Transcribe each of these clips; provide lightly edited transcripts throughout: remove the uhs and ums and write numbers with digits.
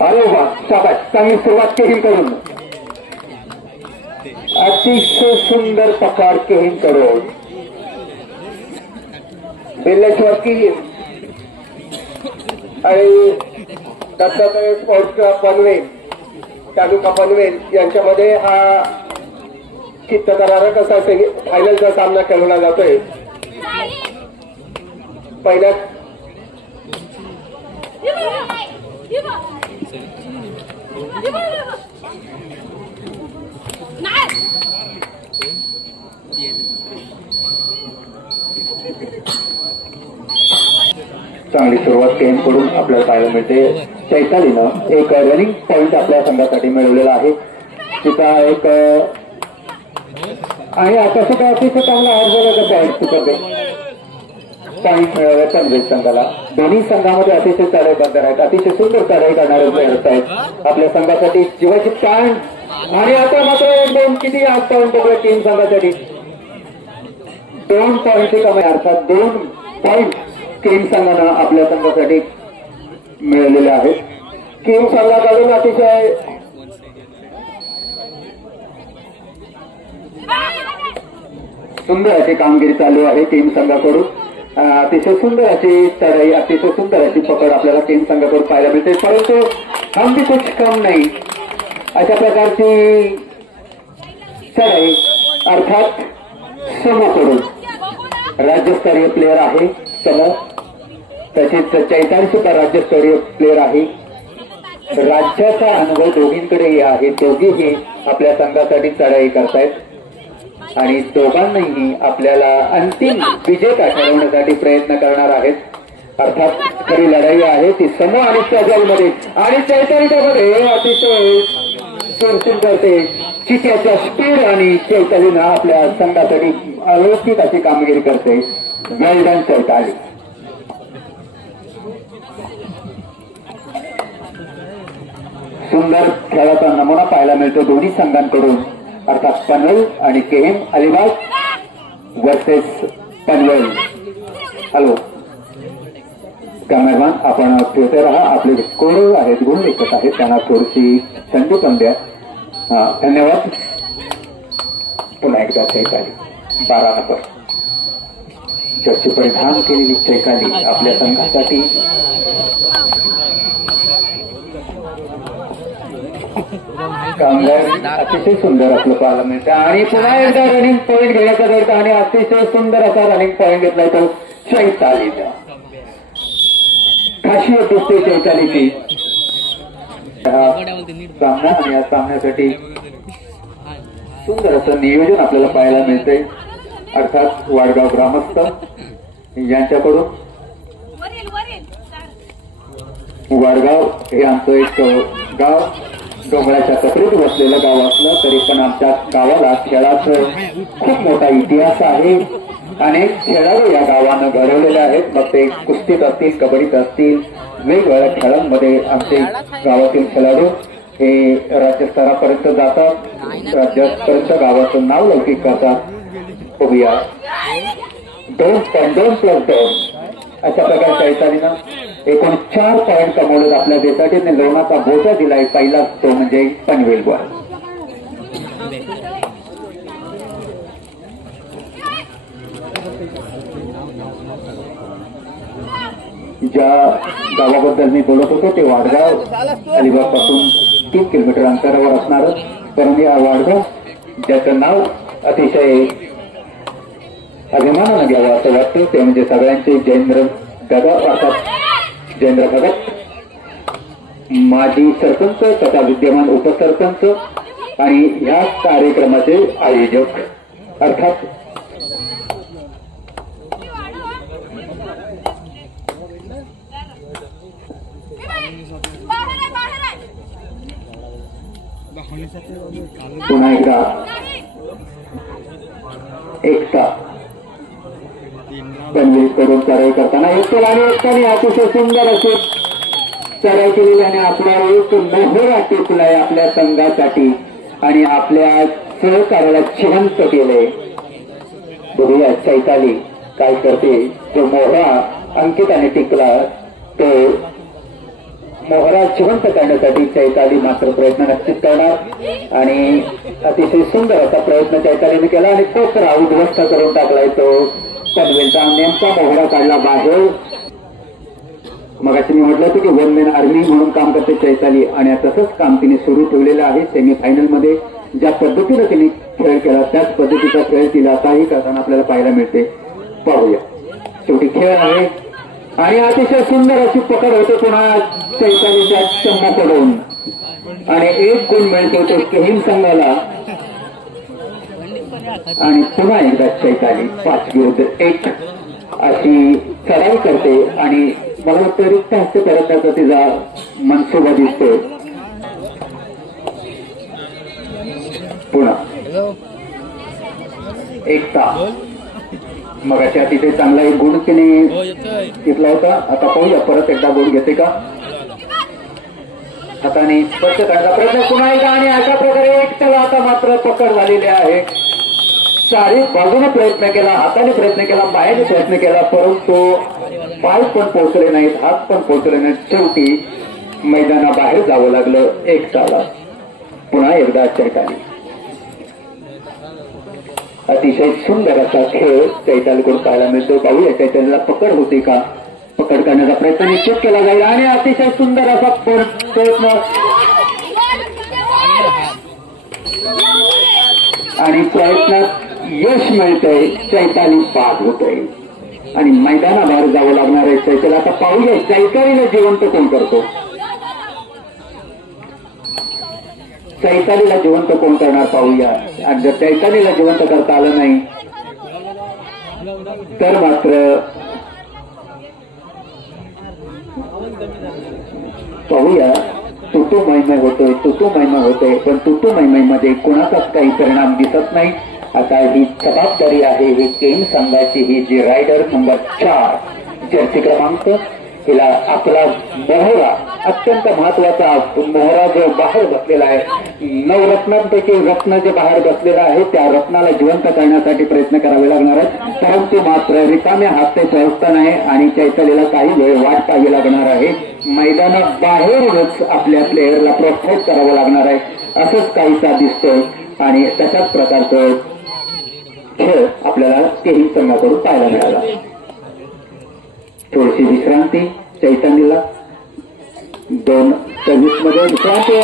अरे वा, शाबास, चांगली सुरुवात केहीम करून, अतिशय सुंदर पकार केहीम करून बेल्लेश्वरची आणि दत्तात्रय स्पोर्ट्सचा पनवेल, तालुका पनवेल यांच्यामध्ये हा चित्तथरारक असा फायनलचा सामना खेळवला जातोय. पहिल्या चांगली सुरुवात केमकडून आपल्याला पाहायला मिळते. चैतालीनं एक रनिंग पॉईंट आपल्या संघासाठी मिळवलेला आहे. तिचा एक आणि आता सुद्धा अतिशय चांगला अर्ज पॉईंट पॉईंट मिळाल्या पनवेल संघाला. दोन्ही संघामध्ये अतिशय चढाई बंदर आहेत, अतिशय सुंदर चढाई करणारे प्लेयर्स आहेत आपल्या संघासाठी. जीवाची ताण आणि आता मात्र एक दोन किती आज पॉईंट बघूया टीम संघासाठी. 2 पॉईंट कमी, अर्थात 2 पॉईंट टीम संघानं आपल्या संघासाठी मिळालेले आहेत. टीम संघाकडून अतिशय सुंदर अशी कामगिरी चालू आहे. टीम संघाकडून अतिशय सुंदर अशी चढाई, अतिशय सुंदर अशी पकड आपल्याला टीम संघाकडून पाहायला मिळते. परंतु हम भी कुछ कम नाही अशा प्रकारची चढाई अर्थात समोकडून राज्यस्तरीय प्लेयर आहे समोर, तसेच चैताली सुद्धा राज्यस्तरीय प्लेयर आहे. राज्याचा अनुभव दोघींकडेही आहे. दोघीही आपल्या संघासाठी चढाई करतायत आणि दोघांनाही आपल्याला अंतिम विजेता ठरवण्यासाठी प्रयत्न करणार आहेत. अर्थात खरी लढाई आहे ती समूह आणि स्टॅजलमध्ये आणि चैतालीच्यामध्ये अतिशय सुरसुर करते. चित्याच्या स्पीड आणि चैतालीनं आपल्या संघासाठी अलौकिक अशी कामगिरी करते. वेल डन चैताली. सुंदर खेळाचा नमुना पाहायला मिळतो दोन्ही संघांकडून, अर्थात पनवेल आणि KM Alibag versus Panvel. Hello cameraman, आपण फिरते राहा. आपले स्कोर आहेत, गुण लेखक आहेत, त्यांना थोडीशी संधी पण द्या. धन्यवाद. पुन्हा एकदा चैताली 12 नंबर जर्सी परिधान केलेली चैताली आपल्या संघासाठी कामगार अतिशय सुंदर आपलं पाहायला मिळतं. आणि पुन्हा एकदा रनिंग पॉईंट घ्यायचा घडतं आणि अतिशय सुंदर असा रनिंग पॉईंट घेतलाय तो चैतालीचा. खासियत दिसते चैतालीची सामना आणि या सामन्यासाठी सुंदर असं नियोजन आपल्याला पाहायला मिळतंय. अर्थात वाडगाव ग्रामस्थ यांच्याकडून. वाडगाव हे आमचं एक गाव, डोंगराच्या कचरीत बसलेलं गाव असलं तरी पण आमच्या गावाला खेळाचा खूप मोठा इतिहास आहे. अनेक खेळाडू या गावानं घडवलेले आहेत. मग ते कुस्तीत असतील, कबड्डीत असतील, वेगवेगळ्या खेळांमध्ये आमचे गावातील खेळाडू हे राज्यस्तरापर्यंत जातात, राज्यापर्यंत गावाचं नाव लौकिक करतात. बघूया 2.2+2 अशा प्रकारे चैतालीनं एकूण 4 पॉईंट कमवलेत आपल्या देशाचे. लोणाचा बोजा दिलाय पहिला, तो म्हणजे पनवेलवर. ज्या गावाबद्दल मी बोलत होतो ते वाडगाव अलिबाग पासून 3 किलोमीटर अंतरावर असणार. परंतु या वाडगाव ज्याचं नाव अतिशय अभिमानानं घ्यावं असं वाटतं ते म्हणजे सगळ्यांचे जयेंद्र दादा अर्थात जयेंद्र भगत, माजी सरपंच तथा विद्यमान उपसरपंच आणि या कार्यक्रमाचे आयोजक. अर्थात पुन्हा एकदा एकता पनवेल कडून चढाई करताना एकट्याने अतिशय सुंदर अशी चढाई केलेली आणि आपला एक मोहरा टिपलाय आपल्या संघासाठी. आणि आपल्या सहकार्याला जिवंत केले. बघूया चैताली काय करते. जो मोहरा अंकिताने टिकला तो मोहरा जिवंत करण्यासाठी चैताली मात्र प्रयत्न नक्कीच करणार आणि अतिशय सुंदर असा प्रयत्न चैतालीने केला आणि तोच उद्ध्वस्त करून टाकलाय तो पनवेलचा. नेमका मोहरा काढला बाहेर. मगाशी मी म्हटलं होतं की वन मॅन आर्मी म्हणून काम करते चैताली आणि तसंच काम तिने सुरू ठेवलेलं आहे. सेमीफायनल मध्ये ज्या पद्धतीने तिने खेळ केला त्याच पद्धतीचा खेळ तिला आताही करताना आपल्याला पाहायला मिळते. पाहूया. शेवटी खेळ आहे आणि अतिशय सुंदर अशी पकड होते पुन्हा चैतालीच्या चम्माकडून आणि 1 गुण मिळतो तो केहीम संघाला आणि पुन्हा एकदा चैताली 5 विरुद्ध 1 अशी चढाई करते आणि मला वाटतं रिक्त हस्ते करण्याचा तिचा मनसुबा दिसतो. पुन्हा एकता मगाशी अतिशय चांगला एक गुण तिने घेतला होता. आता पाहूया परत एकदा गुण घेते का. हाताने स्पर्श करण्याचा प्रयत्न पुन्हा एकदा आणि अशा प्रकारे एकट्याला आता मात्र पकड झालेली आहे. चारी बाजूने प्रयत्न केला, हाताने प्रयत्न केला, पायाने प्रयत्न केला परंतु पाय पण पोहोचले नाहीत, हात पण पोहोचले नाहीत. शेवटी मैदानाबाहेर जावं लागलं एकट्याला. पुन्हा एकदा चैताली. अतिशय सुंदर असा खेळ चैतालीकडून पाहायला मिळतो. पाहूया चैतालीला पकड होती का. पकड करण्याचा प्रयत्न निश्चित केला जाईल आणि अतिशय सुंदर असा प्रयत्न आणि प्रयत्नात यश मिळतंय. चैताली बाद होतोय आणि मैदानाबाहेर जावं लागणार आहे चैताली. आता पाहूया चैतालीला जिवंत कोण करतो. चैतालीला जिवंत कोण करणार पाहूया. आणि जर चैतालीला जिवंत करता आलं नाही तर मात्र पाहूया. तुतू मैमय होतोय पण तुतू मैमयमध्ये कोणाचाच काही परिणाम दिसत नाही. आता ही जबाबदारी आहे ही केम संघाची. ही जी रायडर नंबर 4 जर्सी क्रमांक हिला आपला मोहरा अत्यंत महत्वाचा मोहरा जो बाहेर बसलेला आहे 9 रत्नांपैकी रत्न जे बाहेर बसलेला आहे त्या रत्नाला जिवंत करण्यासाठी प्रयत्न करावे लागणार आहेत. परंतु मात्र रिकाम्या हात ते पोहोचता नाही आणि चैतालीला काही वेळ वाट पाहावी लागणार आहे. मैदानाबाहेरच आपल्या प्लेयरला प्रोत्साहित करावं लागणार आहे असंच काहीसा दिसतोय आणि तशाच प्रकारचं खेळ आपल्याला तेही संघाकडून पाहायला मिळाला. थोडीशी विश्रांती चैतालीला 2:26 मध्ये विश्रांती.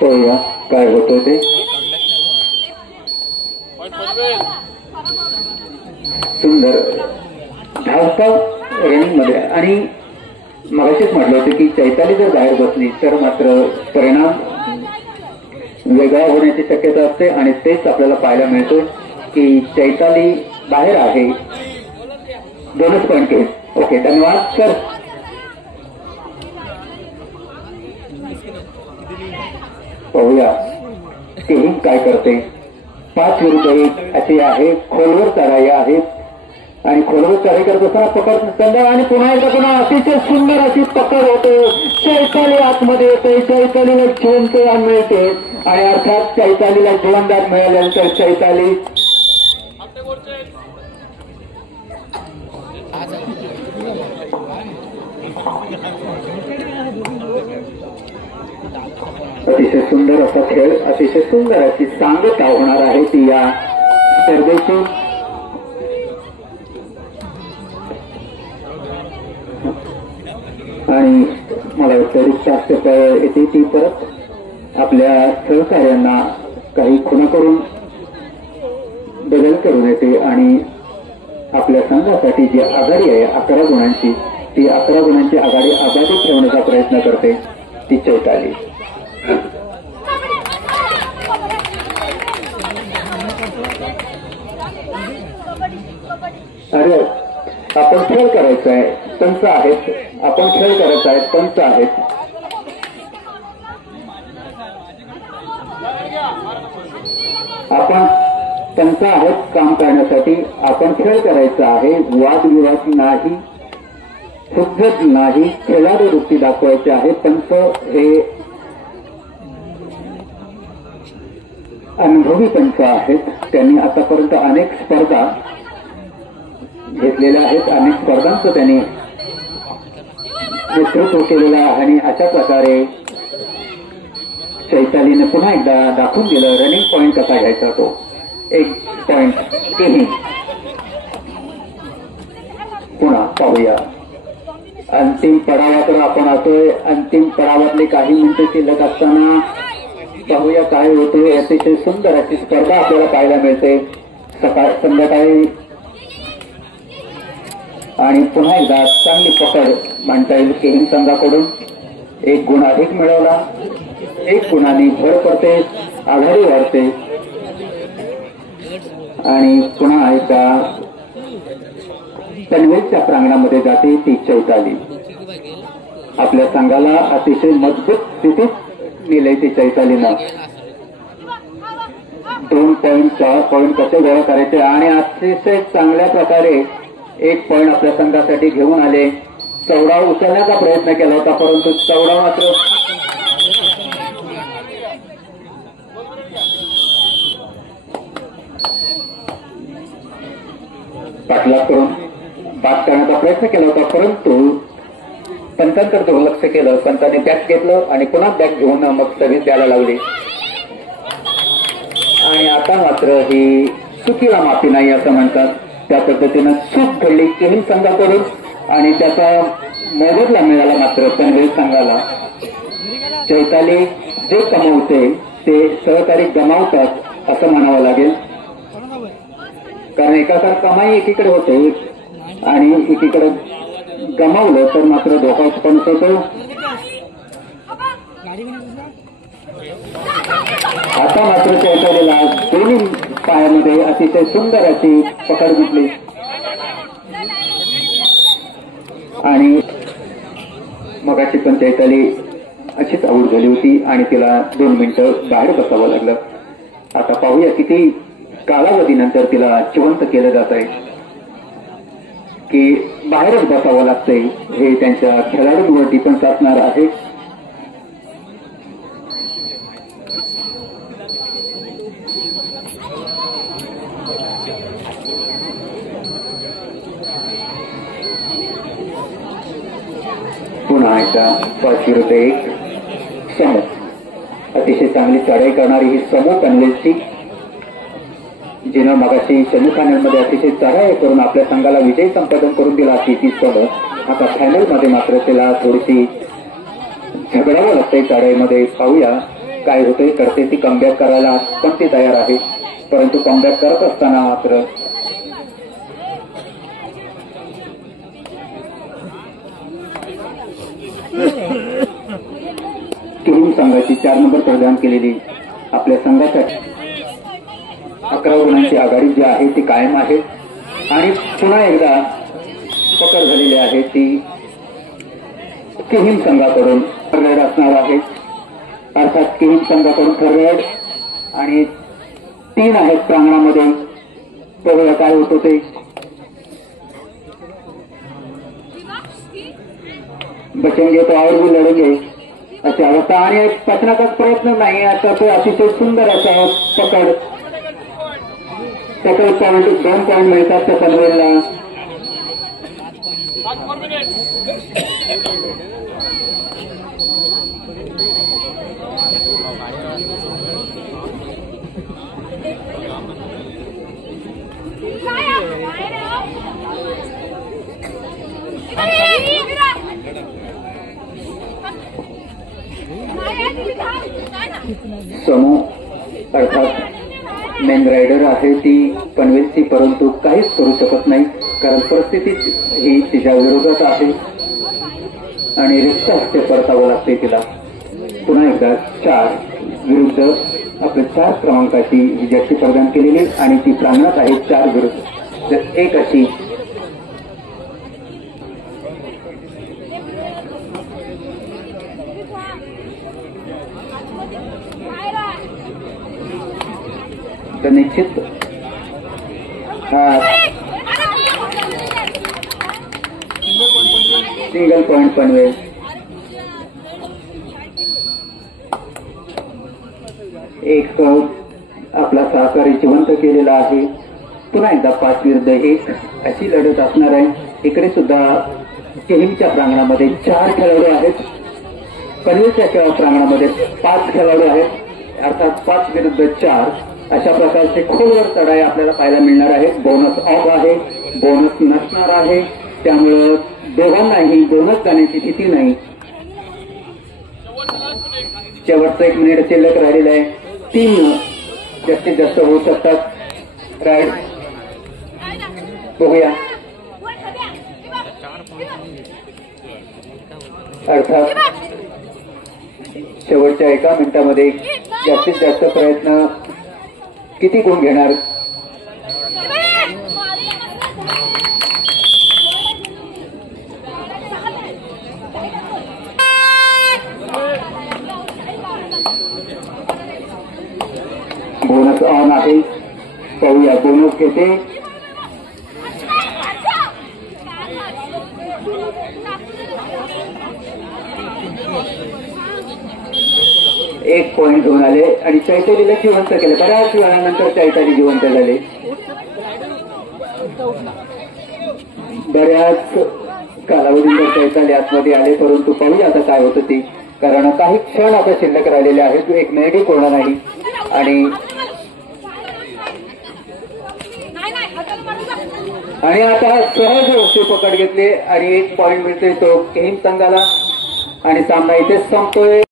पाहूया काय होतंय ते. सुंदर धावता रनिंग मध्ये आणि मगाशीच म्हटलं होतं की चैताली जर बाहेर बसली तर मात्र परिणाम वेगळा होण्याची शक्यता असते आणि तेच आपल्याला पाहायला मिळतो की चैताली बाहेर आहे. 2च पॉईंट घेऊन. ओके धन्यवाद सर. पाहूया तेही काय करते. 5 विरुद्ध 1 असे आहे. खोलवर चढाई आहे आणि खोलवर चढाई करत असताना पकड संध्या आणि पुन्हा एकदा पुन्हा अतिशय सुंदर अशी पकड होते. चैताली आतमध्ये येते. चैतालीला जिवंतदान मिळते आणि अर्थात चैतालीला जिवंतदान मिळाल्यानंतर चैताली अतिशय सुंदर असा खेळ अतिशय सुंदर अशी सांगता होणार आहे ती या स्पर्धेची. आणि मला वाटतं रिक्त येते ती परत आपल्या सहकार्यांना काही खुणा करून बदल करून येते आणि आपल्या संघासाठी जी आघाडी आहे 11 गुणांची ती 11 गुणांची आघाडी अबाधित ठेवण्याचा प्रयत्न करते ती चैताली. अरे आपण खेळ करायचा आहे. पंच आहेत. आपण खेळ करायचा आहे. पंच आहेत. आपण त्यांचा आहे काम करण्यासाठी. आपण खेळ करायचा आहे, वादविवाद नाही, हुज्जत नाही, खेळाडू वृत्ती दाखवायची आहे. पंच हे अनुभवी पंच आहेत. त्यांनी आतापर्यंत अनेक स्पर्धा घेतलेल्या आहेत, अनेक स्पर्धांचं त्यांनी नेतृत्व केलेलं आहे. आणि अशा प्रकारे चैतालीने पुन्हा एकदा दाखवून दिलं रनिंग पॉइंट कसा घ्यायचा तो. 1 पॉइंट केही. पुन्हा पाहूया अंतिम पडावावर आपण आतोय. अंतिम पडावातले काही मिनिटे शिल्लक असताना पाहूया काय होते. अतिशय सुंदर अशी स्पर्धा आपल्याला पाहायला मिळते संध्याकाळी. आणि पुन्हा एकदा चांगली पकड म्हणता येईल केविन संघाकडून. 1 गुण अधिक मिळवला, 1 गुणांनी भर पडते, आघाडी वाढते. आणि पुन्हा एकदा पनवेलच्या प्रांगणामध्ये जाते ती चैताली. आपल्या संघाला अतिशय मजबूत स्थितीत नेले ती चैतालीनं. 2 पॉइंट 4 पॉइंट कसे गोळा करायचे आणि अतिशय चांगल्या प्रकारे 1 पॉइंट आपल्या संघासाठी घेऊन आले. चौडा उचलण्याचा प्रयत्न केला होता, परंतु चौडा मात्र पाठलाग करून बाद करण्याचा प्रयत्न केला होता, परंतु पंचांतर दुर्लक्ष केलं. पंचाने बॅट घेतलं आणि पुन्हा बॅट घेऊन मग सर्व्हिस द्यायला लावली. आणि आता मात्र ही चुकीला माफी नाही असं म्हणतात. त्या पद्धतीनं चूक घडली केविन संघाकडून आणि त्याचा मोबदला मिळाला मात्र पनवेल संघाला. चैताली जे कमावते ते सहकारी गमावतात असं म्हणावं लागेल. कारण एकासार कमाई एकीकडे होते आणि एकीकडे गमावलं तर मात्र धोका उत्पन्न होतो. आता मात्र चैतालीला दोन्ही पायामध्ये अतिशय सुंदर अशी पकड घेतली आणि मगाशी पण चैताली अशीच आऊट झाली होती आणि तिला 2 मिनिटं बाहेर बसावं लागलं. आता पाहूया किती कालावधीनंतर तिला जिवंत केलं जात आहे की बाहेरच बसावं लागतंय. हे त्यांच्या खेळाडूंवर डिपेंड असणार आहे. पुन्हा एकदा 5-1 समूह. अतिशय चांगली चढाई करणारी ही समूह पनवेलची, जिनं मगाशी सेमीफायनलमध्ये अतिशय चढाई करून आपल्या संघाला विजय संपादन करून दिला अशी ती समूह आता फायनलमध्ये मात्र त्याला थोडीशी झगडावं लागतंय चढाईमध्ये. पाहूया काय होतंय. करते ती कमबॅक करायला पण ती तयार आहे, परंतु कमबॅक करत असताना मात्र केविन संघाची 4 नंबर प्रदान केलेली आपल्या संघासाठी 11 गुणांची आघाडी जी आहे ती कायम आहे. आणि पुन्हा एकदा पकड झालेली आहे ती केविन संघाकडून थर्ड असणार आहे. अर्थात केविन संघाकडून थर्ड आणि 3 आहेत प्रांगणामध्ये. बघूया काय होतं ते. बचेंगे तो और भी लढेंगे अशी अवस्था आणि पचनाचाच प्रयत्न नाही. आता तो अतिशय सुंदर असा पकड. टोटल पॉईंट 2 पॉईंट मिळतात त्या पनवेलला. समूह अर्थात मेन रायडर आहे ती पनवेलची, परंतु काहीच करू शकत नाही कारण परिस्थिती ही तिच्या विरोधात आहे आणि रिक्त हस्ते परतावं लागते तिला. पुन्हा एकदा 4 विरुद्ध आपल्या 4 क्रमांकाची ही जर्सी प्रदान केलेली आणि ती प्रांगणात आहे 4 विरुद्ध 1 अशी. तर निश्चित सिंगल पॉइंट पनवेल. एक आपला सहकारी जिवंत केलेला आहे. पुन्हा एकदा 5 विरुद्ध 1 अशी लढत असणार आहे. इकडे सुद्धा केहीमच्या प्रांगणामध्ये 4 खेळाडू आहेत. पनवेलच्या प्रांगणामध्ये 5 खेळाडू आहेत. अर्थात 5 विरुद्ध 4 अशा प्रकारचे खोलवर चढाई आपल्याला पाहायला मिळणार आहे. बोनस ऑफ आहे, बोनस नसणार आहे, त्यामुळं दोघांनाही बोनस जाण्याची भीती नाही. शेवटचं 1 मिनिट शिल्लक राहिलेलं आहे. 3 जास्तीत जास्त होऊ शकतात. राईट बघूया. अर्थात शेवटच्या 1 मिनिटामध्ये जास्तीत जास्त प्रयत्न किती गुण घेणार. बोनस ऑन आहे. पाहूया बोनस घेते. एक पॉइंट घेऊन आले आणि चैतालीला जिवंत केले. बऱ्याच वेळानंतर चैताली जिवंत झाले. बऱ्याच कालावधीनंतर चैताली आतमध्ये आले. परंतु पाहूया आता काय होतं ते, कारण काही क्षण आता शिल्लक राहिलेले आहेत. 1 मिनिटही पूर्ण नाही आणि आता सहज ते पकड घेतले आणि 1 पॉइंट मिळतोय तो केहीम संघाला आणि सामना इथेच संपतोय.